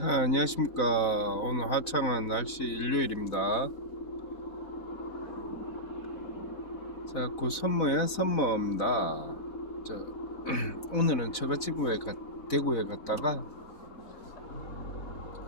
자, 안녕하십니까. 오늘 화창한 날씨 일요일입니다. 자, 그 선모의 선모입니다. 저, 오늘은 처갓집에 가, 대구에 갔다가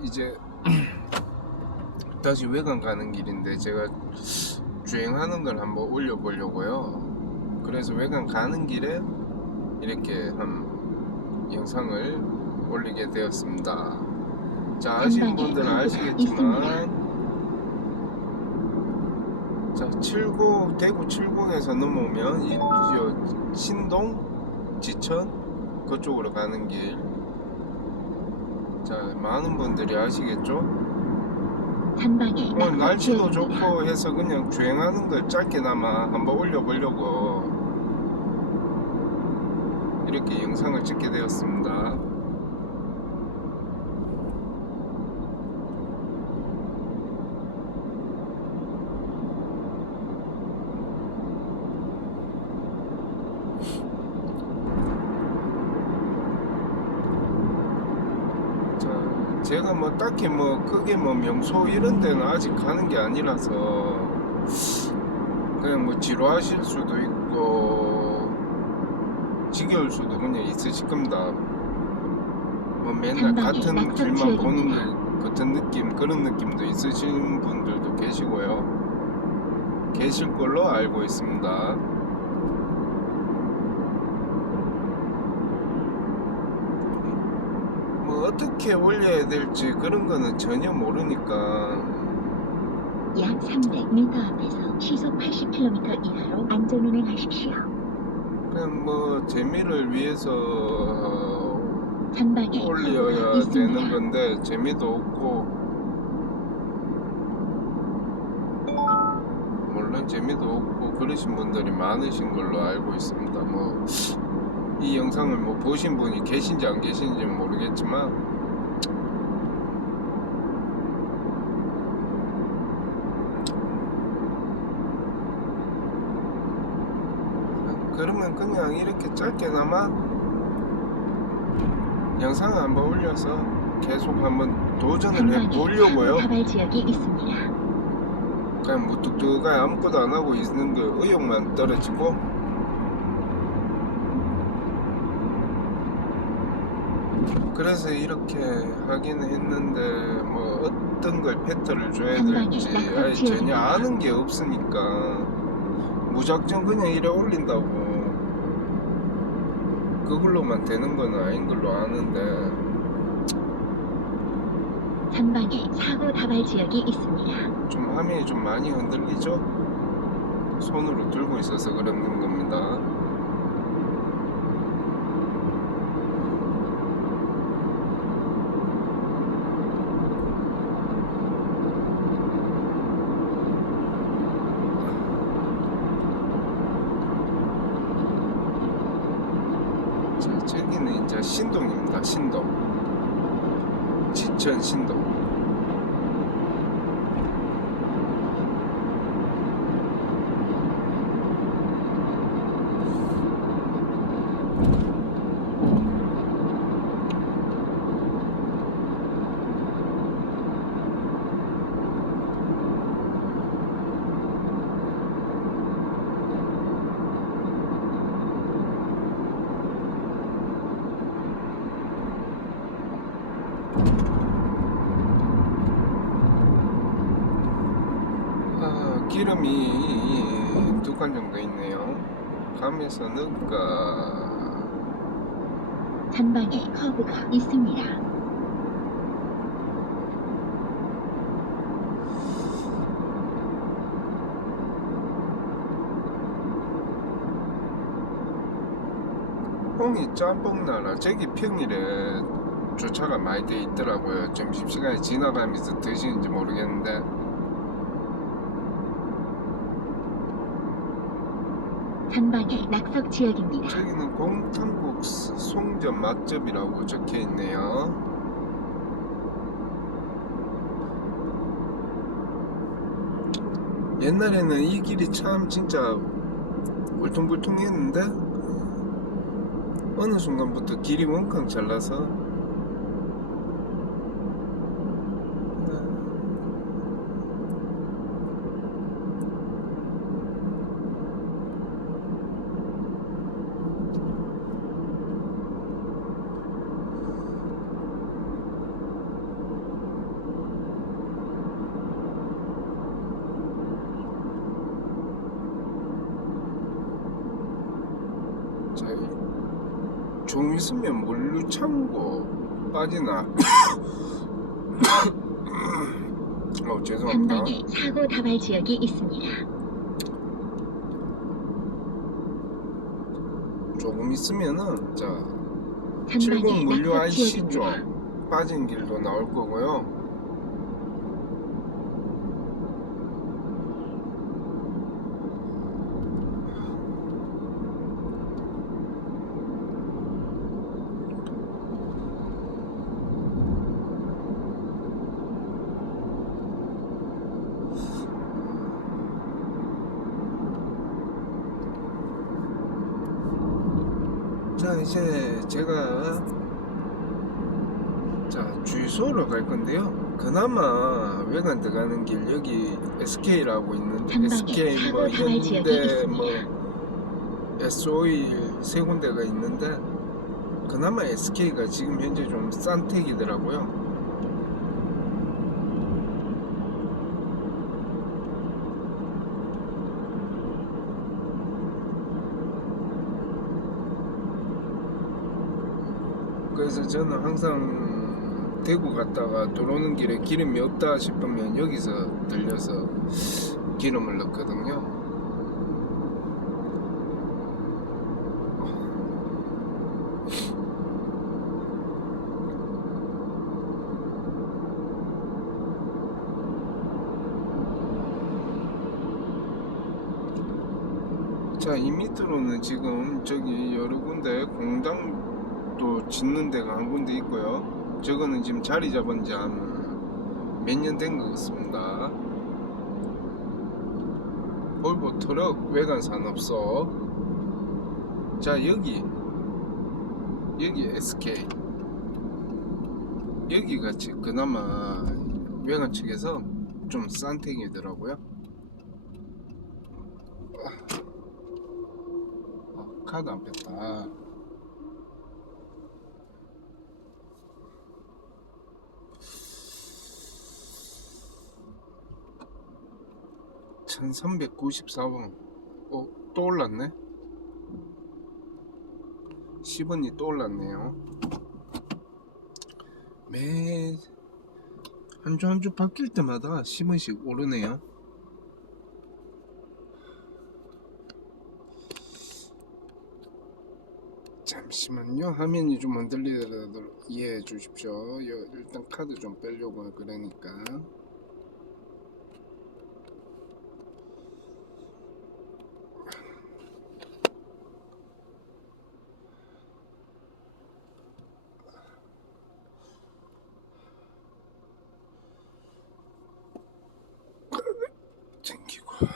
이제 다시 외관 가는 길인데 제가 주행하는 걸 한번 올려보려고요. 그래서 외관 가는 길에 이렇게 한 영상을 올리게 되었습니다. 자, 아시는 분들은 아시겠지만 자, 70 대구 70에서 넘어오면 이 저, 신동 지천 그쪽으로 가는 길. 자, 많은 분들이 아시겠죠? 오늘 날씨도 낙석 좋고. 해서 그냥 주행하는 걸 짧게나마 한번 올려보려고 이렇게 영상을 찍게 되었습니다. 자, 제가 뭐뭐 크게 뭐 명소 이런 데는 아직 가는 게 아니라서 그냥 뭐 지루하실 수도 있고 지겨울 수도 그냥 있으실 겁니다. 뭐 맨날 같은 길만. 보는 것 같은 느낌 그런 느낌도 있으신 분들도 계시고요. 계실 걸로 알고 있습니다. 뭐 어떻게 올려야 될지 그런 거는 전혀 모르니까 약 300m 앞에서 시속 80km 이하로 안전 운행하십시오. 그냥 뭐 재미를 위해서 전방에 올려야 되는 있습니다. 건데 재미도 없고 물론 재미도 없고 그러신 분들이 많으신 걸로 알고 있습니다. 뭐 이 영상을 뭐 보신 분이 계신지 안 계신지 는 모르겠지만 그러면 그냥 이렇게 짧게나마 영상을 한번 올려서 계속 한번 도전을 해보려고요. 그냥 무뚝뚝하게 아무것도 안 하고 있는 그 의욕만 떨어지고 그래서 이렇게 하긴 했는데 뭐 어떤 걸 패턴을 줘야 될지 아예 전혀. 아는 게 없으니까 무작정 그냥 이래 올린다고 그걸로만 되는 건 아닌 걸로 아는데 전방에 사고 다발 지역이 있습니다. 좀 화면이 좀 많이 흔들리죠? 손으로 들고 있어서 그런 겁니다. 자, 저기는 이제 신동입니다. 신동. 지천 신동. 아, 기름이 두 칸 정도 있네요. 감에서 넣을까? 전방에 커브가 있습니다. 홍이 짬뽕 나라 저기 평일에 주차가 많이 돼 있더라고요. 점심시간에 지나가면서 드시는지 모르겠는데 전방에 낙석 지역입니다. 저기는 공탕국 송전 맛집이라고 적혀 있네요. 옛날에는 이 길이 참 진짜 울퉁불퉁했는데 어느 순간부터 길이 원캉 잘라서 좀 있으면 물류창고 빠지나 어 죄송합니다 사고 다발 지역이 있습니다. 조금 있으면은 자 전방에 70 물류 낙하 IC 쪽 지역입니다. 빠진 길도 나올 거고요 자 이제 제가 자 주유소로 갈 건데요 그나마 외관 들어가는 길 여기 SK라고 있는데 SK 뭐 현대 뭐. SOE 세 군데가 있는데 그나마 SK가 지금 현재 좀 싼 택이더라고요 그래서 저는 항상 대구 갔다가 들어오는 길에 기름이 없다 싶으면 여기서 들려서 기름을 넣거든요. 자, 이 밑으로는 지금 저기 여러 군데 공장 도 짓는 데가 한 군데 있고요. 저거는 지금 자리 잡은 지 한 몇 년 된 것 같습니다. 볼보 트럭 외관 산업소. 자, 여기. 여기 SK. 여기가 지- 그나마 외관 측에서 좀싼 택이더라고요. 아, 카드 안 뺐다. (1394원) 어? 또 올랐네? 10원이 또 올랐네요. 매 한 주 한 주 바뀔 때마다 10원씩 오르네요. 잠시만요. 화면이 좀안 들리더라도 이해해 주십시오. 여- 일단 카드 좀 빼려고 그러니까 챙기고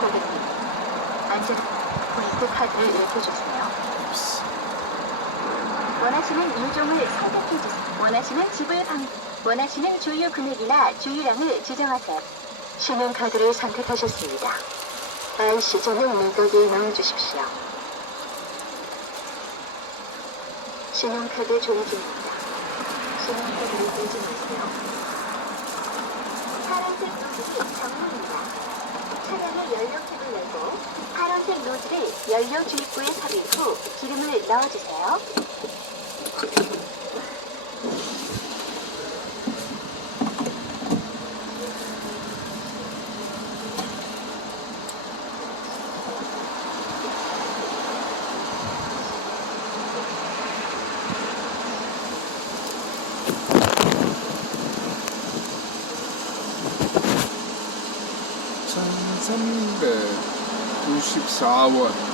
고객님, 안전 포인트 카드를 읽어주세요. 원하시는 유종을 선택해주세요. 원하시는 지불 방, 원하시는 주유 금액이나 주유량을 지정하세요. 신용카드를 선택하셨습니다. IC전용 물고기 넣어주십시오. 신용카드 종이입니다. 신용카드를 인증하세요. 파란색 노즐이 정문입니다. 차량의 연료캡을 열고 파란색 노즐을 연료 주입구에 삽입 후 기름을 넣어주세요. 천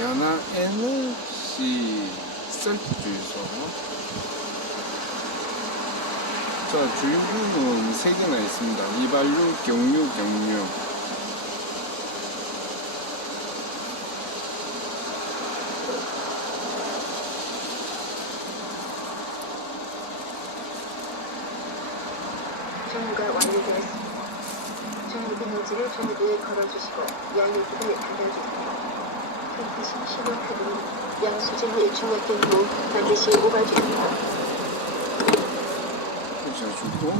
연화 에너지 셀프 주유소. 자, 주유구는 3개나 있습니다. 이발유, 경유, 경유. 종료가 완료되었습니다. 종료된 노즐을 종료부에 걸어주시고 연료부를 닫아주세요. 신용카드는 영수증이 중력된 후 반드시 뽑아주세요. 꽂아주고,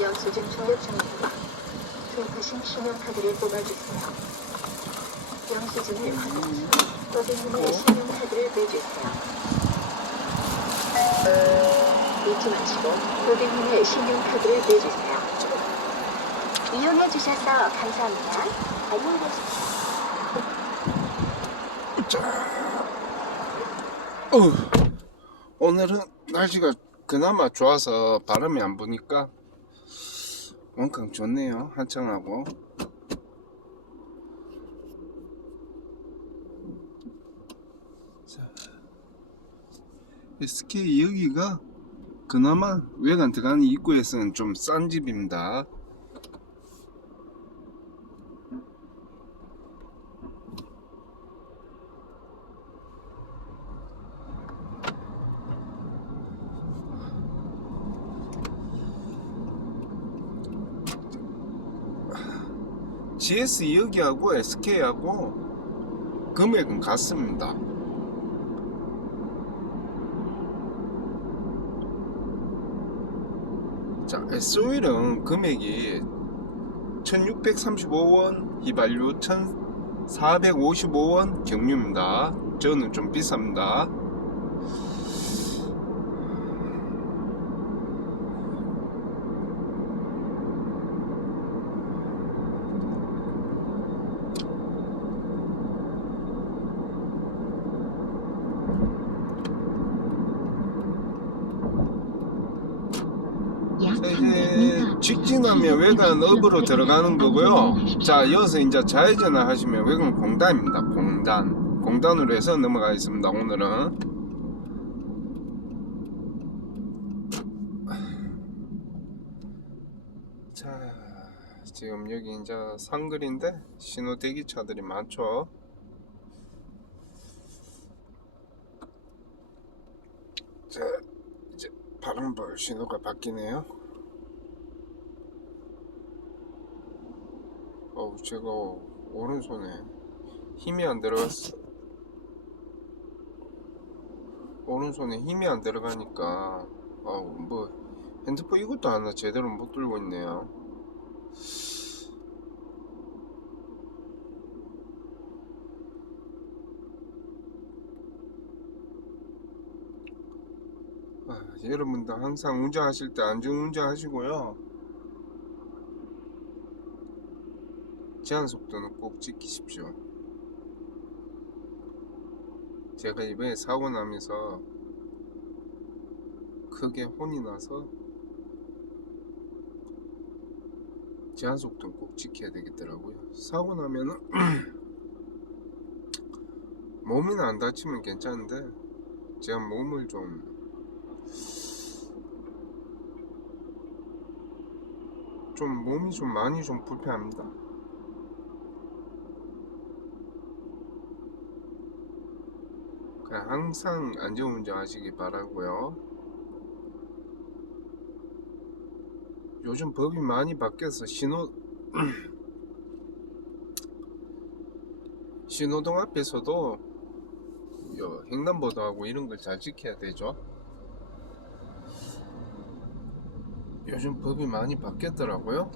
영수증 중력 중입니다. 탱크신 신용카드를 뽑아주세요. 영수증을 확인하시고 고객님의 신용카드를 내주세요. 잊지 마시고 고객님의 신용카드를 내주세요. 이용해 주셔서 감사합니다. 안녕히 계십시오. 자. 어, 오늘은 날씨가 그나마 좋아서 바람이 안 부니까 원캉 좋네요. 한창 하고. 자, SK 여기가 그나마 외관 들어가는 입구에서는 좀 싼 집입니다. GS 여기하고 SK하고 금액은 같습니다. 자, SO일은 금액이 1635원, 휘발유 1455원 경유입니다. 저는 좀 비쌉니다. 약 자, 300m 이제 직진하면 외관 업으로 들어가는 거고요. 자, 이어서 이제 좌회전을 하시면 외관 공단입니다. 공단. 공단으로 해서 넘어가겠습니다. 오늘은. 자, 지금 여기 이제 상글인데 신호 대기 차들이 많죠. 자, 이제 파란불 신호가 바뀌네요. 어우 제가 오른손에 힘이 안 들어갔어. 오른손에 힘이 안 들어가니까 어우 뭐 핸드폰 이것도 하나 제대로 못 들고 있네요. 아, 여러분들 항상 운전하실 때 안전 운전 하시고요 제한 속도는 꼭 지키십시오. 제가 이번에 사고 나면서 크게 혼이 나서 제한 속도는 꼭 지켜야 되겠더라고요. 사고 나면은 몸이는 안 다치면 괜찮은데 제가 몸을 좀 좀 몸이 좀 많이 좀 불편합니다. 그냥 항상 안전운전 하시기 바라고요. 요즘 법이 많이 바뀌어서 신호 신호등 앞에서도 요 횡단보도하고 이런 걸 잘 지켜야 되죠. 요즘 법이 많이 바뀌었더라고요.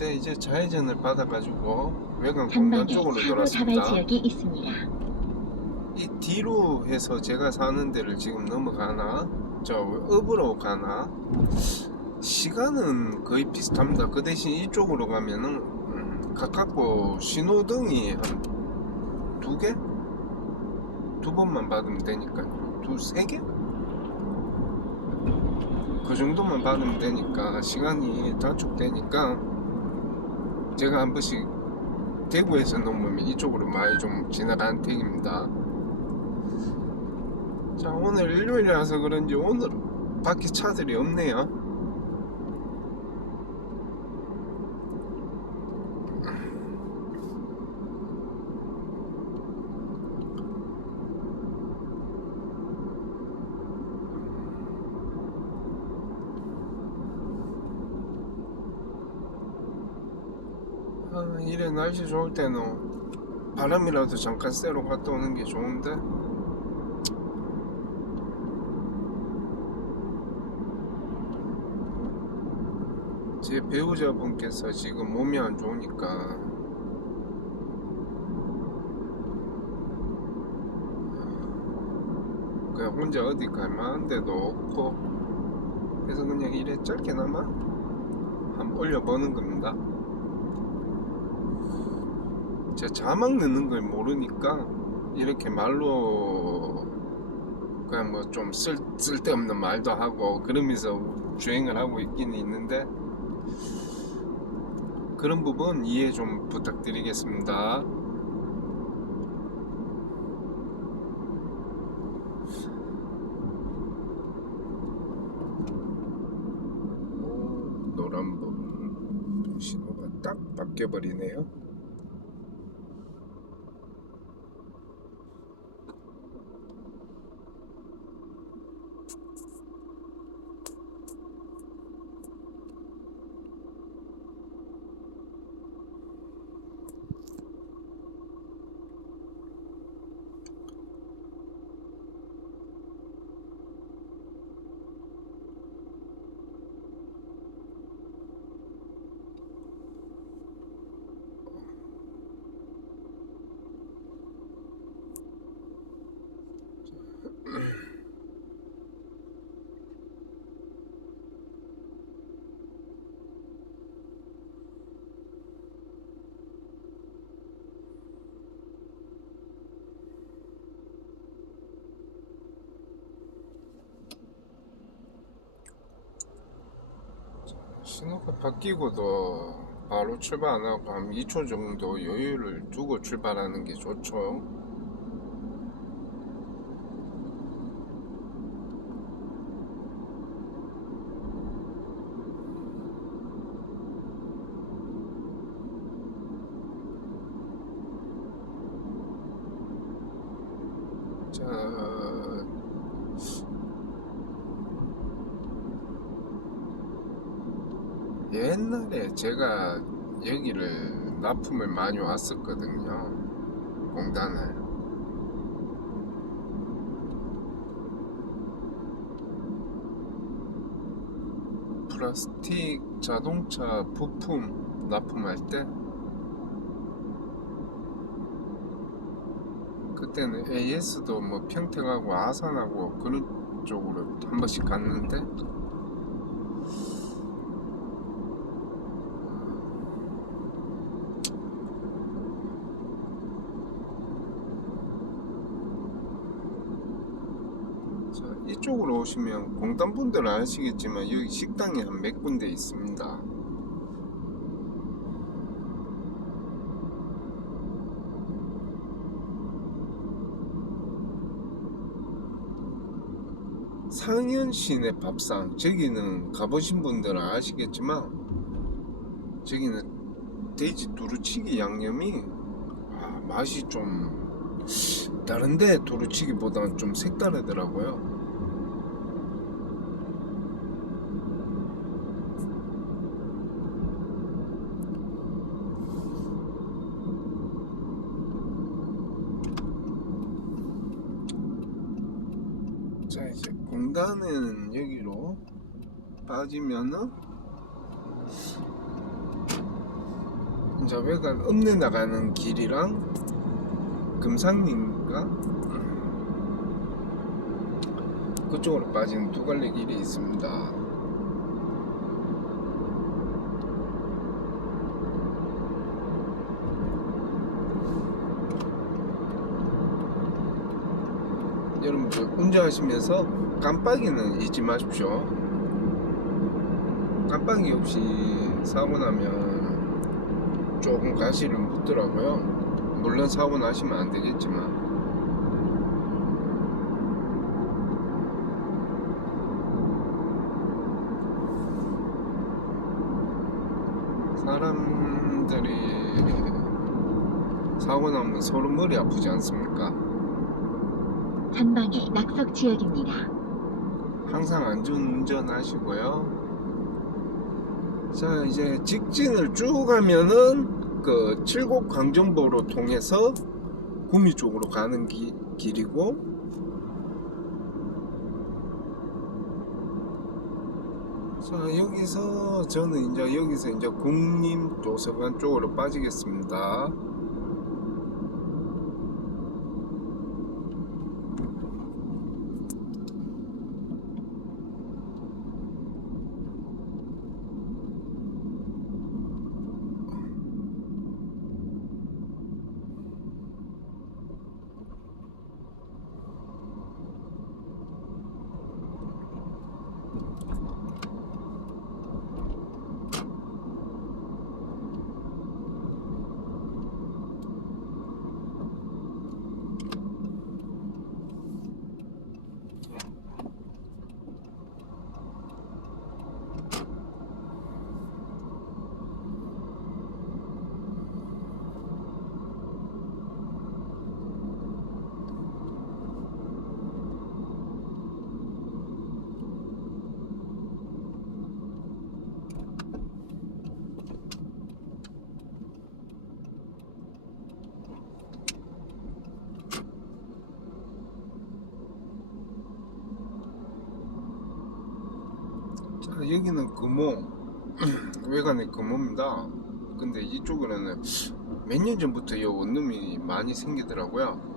제가 이제 좌회전을 받아가지고 외곽 공단 쪽으로 돌았습니다. 지역이 있습니다. 이 뒤로 해서 제가 사는 데를 지금 넘어가나 저 읍으로 가나 시간은 거의 비슷합니다. 그 대신 이쪽으로 가면은 음, 가깝고 신호등이 한 두 개? 두 번만 받으면 되니까요. 두, 세 개? 그 정도만 받으면 되니까 시간이 단축되니까 제가 한 번씩 대구에서 넘으면 이쪽으로 많이 좀 지나가는 택입니다. 자 오늘 일요일이라서 그런지 오늘 밖에 차들이 없네요. 아, 이래 날씨 좋을 때는 바람이라도 잠깐 쐬러 갔다 오는 게 좋은데? 제 배우자분께서 지금 몸이 안 좋으니까 그냥 혼자 어디 갈 만한 데도 없고 그래서 그냥 이래 짧게나마 한번 올려보는 겁니다 제 자막 넣는 걸 모르니까 이렇게 말로 그냥 뭐좀 쓸, 쓸데없는 말도 하고 그러면서 주행을 하고 있긴 있는데 그런 부분 이해 좀 부탁드리겠습니다. 오, 노란불 신호가 딱 바뀌어버리네요. 신호가 바뀌고도 바로 출발 안 하고 한 2초 정도 여유를 두고 출발하는 게 좋죠. 자, 옛날에 제가 납품을 많이 왔었거든요. 공단을. 플라스틱 자동차 부품 납품할 때 그때는 AS도 뭐 평택하고 아산하고 그런 쪽으로 한 번씩 갔는데 자, 이쪽으로 오시면 공단분들은 아시겠지만 여기 식당이 한 몇 군데 있습니다. 상현시내 밥상 저기는 가보신 분들은 아시겠지만 저기는 돼지 두루치기 양념이 아, 맛이 좀 다른데 두루치기보다는 좀 색다르더라고요. 자 이제 공단은 여기로 빠지면은 외관 읍내 나가는 길이랑 금상리인가 그쪽으로 빠지는 두 갈래 길이 있습니다. 여러분들 운전하시면서 깜빡이는 잊지 마십시오. 깜빡이 없이 사고 나면 조금 가시를 묻더라고요. 물론 사고 나시면 안 되겠지만. 사람들이 사고 나면 서로 머리 아프지 않습니까? 전방에 낙석 지역입니다. 항상 안전운전 하시고요. 자, 이제 직진을 쭉 가면은 그 칠곡 광정보로 통해서 구미 쪽으로 가는 기- 길이고 자, 여기서 저는 이제 여기서 이제 국립도서관 쪽으로 빠지겠습니다. 자, 여기는 금호 외관의 금호입니다. 근데 이쪽으로는 몇 년 전부터 이 원룸이 많이 생기더라고요.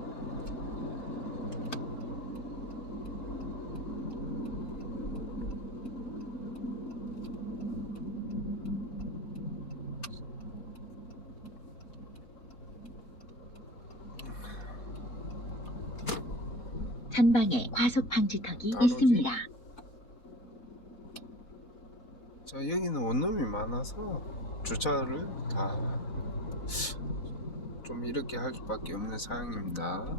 전방에 과속 방지턱이. 있습니다. 자, 여기는 원룸이 많아서 주차를 다 좀 이렇게 할 수밖에 없는 상황입니다.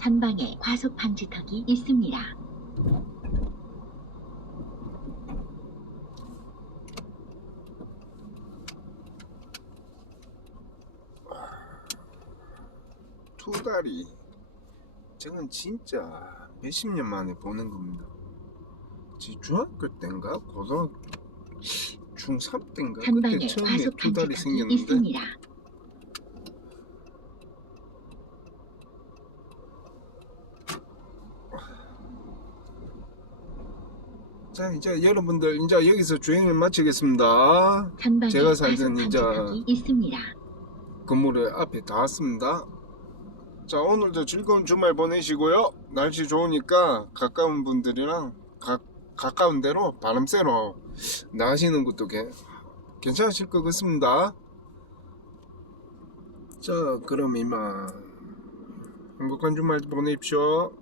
전방에 과속 방지턱이 있습니다. 두 다리. 저건 진짜 몇십 년 만에 보는 겁니다. 지 중학교 때인가 고등학교 중3 때인가 그때 전방에 처음에 과속 두 다리 방지턱이 생겼는데 있습니다. 자 이제 여러분들 이제 여기서 주행을 마치겠습니다. 전방에 제가 과속 살던 이제 방지턱이 있습니다. 건물의 앞에 다 왔습니다. 자 오늘도 즐거운 주말 보내시고요. 날씨 좋으니까 가까운 분들이랑 가, 가까운 데로 바람 쐬러 나가시는 것도 개, 괜찮으실 것 같습니다. 자 그럼 이만 행복한 주말 보내십시오.